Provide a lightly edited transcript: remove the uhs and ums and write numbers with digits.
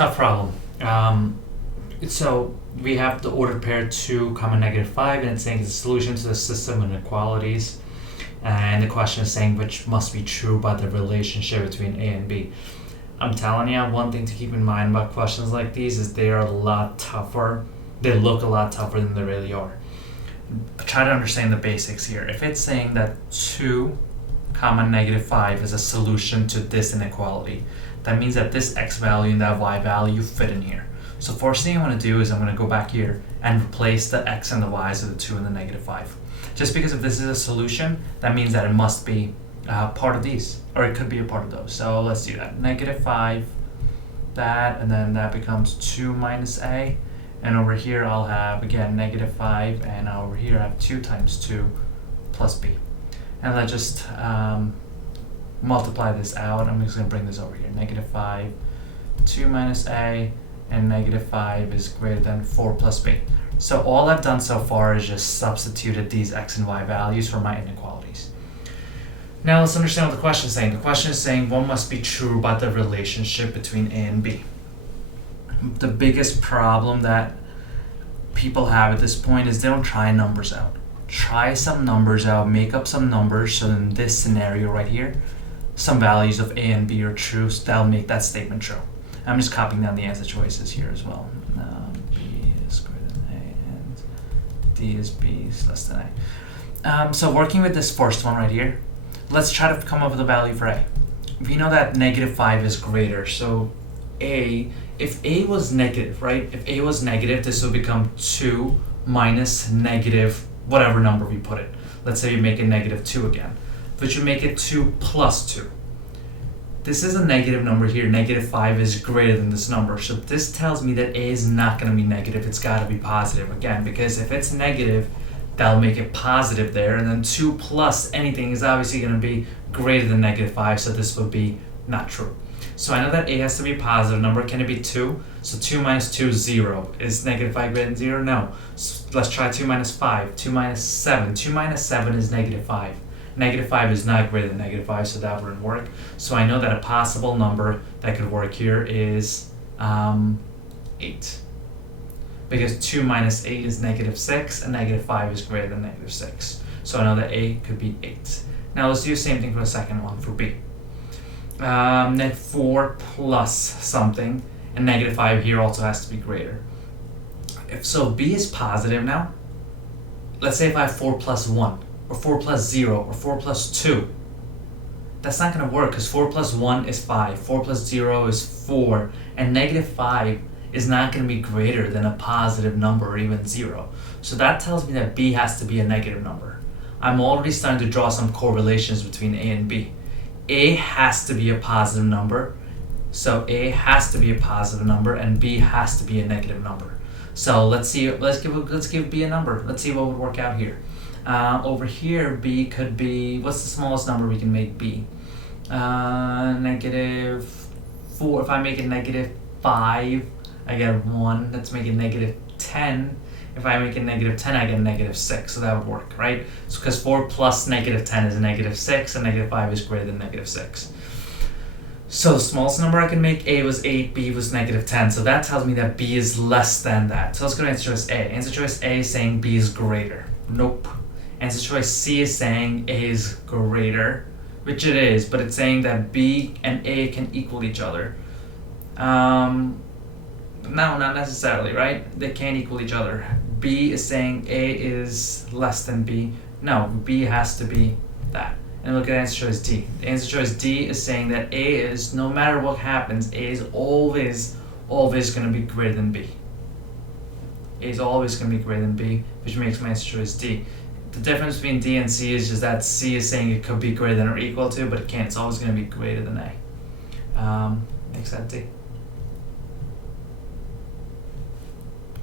Tough problem. So we have the ordered pair 2, comma -5, and it's saying it's a solution to the system inequalities. And the question is saying which must be true about the relationship between A and B. I'm telling you, one thing to keep in mind about questions like these is they are a lot tougher. They look a lot tougher than they really are. Try to understand the basics here. If it's saying that 2, comma -5 is a solution to this inequality, that means that this x value and that y value fit in here. So first thing I want to do is I'm going to go back here and replace the x and the y's of the 2 and the -5. Just because if this is a solution, that means that it must be part of these, or it could be a part of those. So let's do that. -5, that, and then that becomes 2 minus a. And over here I'll have, again, -5, and over here I have 2 times 2 plus b. And let's just multiply this out. I'm just going to bring this over here. -5, 2 minus a, and -5 is greater than 4 plus b. So all I've done so far is just substituted these x and y values for my inequalities. Now let's understand what the question is saying. The question is saying what must be true about the relationship between A and B. The biggest problem that people have at this point is they don't try numbers out. Try some numbers out, make up some numbers, so in this scenario right here, some values of A and B are true, so that'll make that statement true. I'm just copying down the answer choices here as well. B is greater than A and D is B is less than A. So working with this first one right here, let's try to come up with a value for A. We know that -5 is greater, so if A was negative, right? If A was negative, this will become 2 minus negative whatever number we put it. Let's say we make it -2 again, but you make it 2 plus 2. This is a negative number here. -5 is greater than this number. So this tells me that A is not going to be negative. It's got to be positive again, because if it's negative, that'll make it positive there. And then 2 plus anything is obviously going to be greater than -5. So this would be not true. So I know that A has to be a positive number. Can it be 2? So 2 minus 2 is 0. Is -5 greater than 0? No. So let's try 2 minus 5. 2 minus 7. 2 minus 7 is -5. -5 is not greater than -5, so that wouldn't work. So I know that a possible number that could work here is 8. Because 2 minus 8 is -6, and -5 is greater than -6. So I know that A could be 8. Now let's do the same thing for the second one, for B. -4 plus something, and -5 here also has to be greater. If so, B is positive now. Let's say if I have 4 plus 1, or 4 plus 0, or 4 plus 2. That's not going to work, because 4 plus 1 is 5, 4 plus 0 is 4, and -5 is not going to be greater than a positive number, or even 0. So that tells me that B has to be a negative number. I'm already starting to draw some correlations between A and B. A has to be a positive number, so A has to be a positive number, and B has to be a negative number. So let's give B a number. Let's see what would work out here. Over here, B could be, what's the smallest number we can make B? -4. If I make it -5, I get 1. Let's make it -10. If I make it -10, I get -6. So that would work, right? So because 4 plus -10 is -6, and -5 is greater than -6. So the smallest number I can make, A was 8, B was -10. So that tells me that B is less than that. So let's go to answer choice A. Answer choice A is saying B is greater. Nope. Answer choice C is saying A is greater, which it is, but it's saying that B and A can equal each other. No, not necessarily, right? They can't equal each other. B is saying A is less than B. No, B has to be that. And look at answer choice D. Answer choice D is saying that A is, no matter what happens, A is always going to be greater than B. A is always going to be greater than B, which makes my answer choice D. The difference between D and C is just that C is saying it could be greater than or equal to, but it can't. It's always going to be greater than A. Makes that D.